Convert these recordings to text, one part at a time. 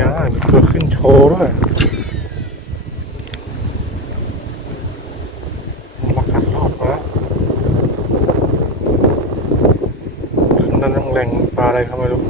ยามีตัวขึ้นโชว์ด้วยมากัดรอบมาขึ้นนั่นแรงปลาอะไรเขาไม่รู้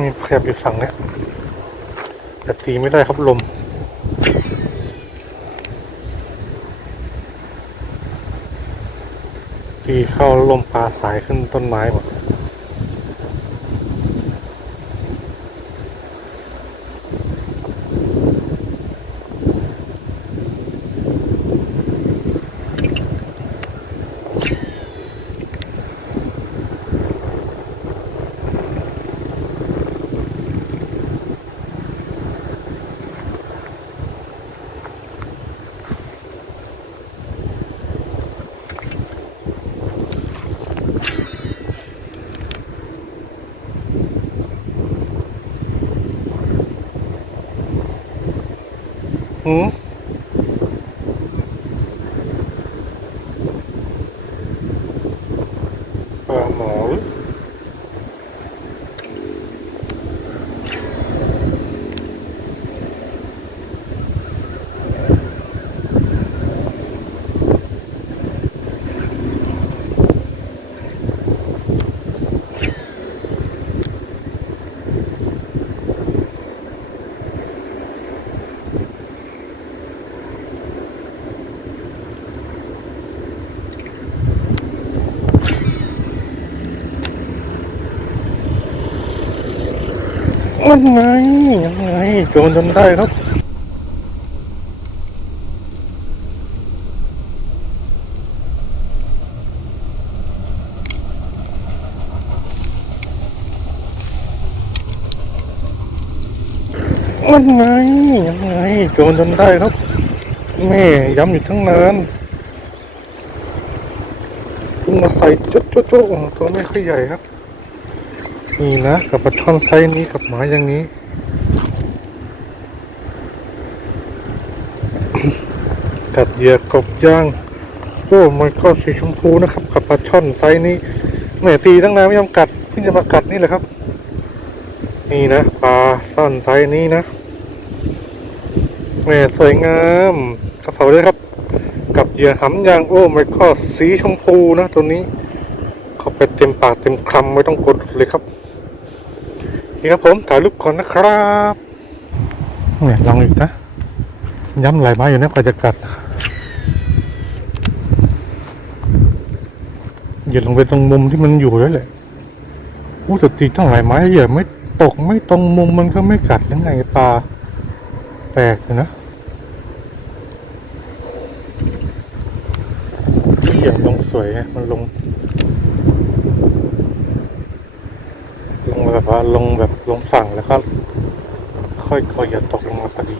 มีแคบอยู่ฝั่งเนี้ยแต่ตีไม่ได้ครับลม ตีเข้าลมปลาสายขึ้นต้นไม้หมด หื ยังไงยังไงโจรจนได้ครับยังไงยังไงโจรจนได้ครับแม่ย้ำอยู่ทั้งนั้นมาใส่จุ๊จุ๊จุ๊ตัวไม่ค่อยใหญ่ครับ นี่นะกับปลาช่อนไซส์นี้กับหมายอย่างนี้ กัดเหยื่อกบย่าง โอ้มันก็สีชมพูนะครับกับปลาช่อนไซส์นี้แหม่ตีตั้งนานไม่ยอมกัดเพิ่งจะมากัดนี่แหละครับ นี่นะปลาซ่อนไซส์นี้นะแหม่สวยงามกระเสาด้วยครับ กับเหยื่อหำยางโอ้มันก็สีชมพูนะตัวนี้เขาไปเต็มปากเต็มคำไม่ต้องกดเลยครับ นี่ครับผมถ่ายรูปก่อนนะครับเนี่ยลองอีกนะ ย้ำไหลไม้อยู่นะกว่าจะกัดอย่าลงไปตรงมุมที่มันอยู่แล้วแหละอู้แต่ตีตั้งหลายไม้อย่าไม่ตกไม่ตรงมุมมันก็ไม่กัดยังไงปลาแปลกเลยนะที่เหยียบลงสวยมันลง ลง แบบว่าลงแบบลงฝั่งแล้วก็ค่อยๆอย่าตกลงมาพอดี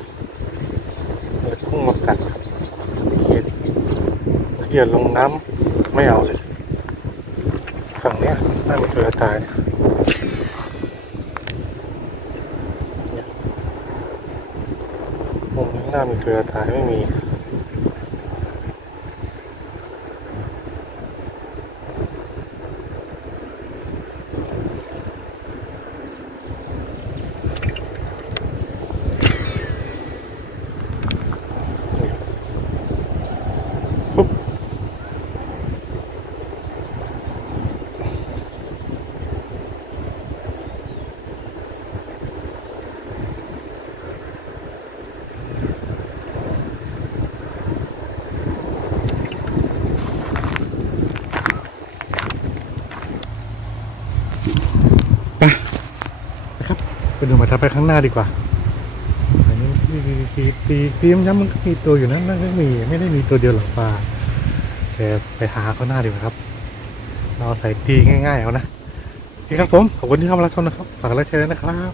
เลยพุ่งมากัดครับเหยียดเหยียดลงน้ำไม่เอาเลย ฝั่งเนี้ยน่ามีตัวตายเนี่ยเนี่ยมุมนี้น่ามีตัวตายไม่มี ไปนะครับไปดูมาทับไปข้างหน้าดีกว่าอันนี้ตีตีตีตีย้ำมันก็มีตัวอยู่นะมันก็มีไม่ได้มีตัวเดียวหรอกปลาแต่ไปหาเขาหน้าดีกว่าครับ เราใส่ตีง่ายๆเอานะโอเคครับผมขอบคุณที่เข้ามารับชมนะครับฝากกดไลค์แชร์ด้วยนะครับ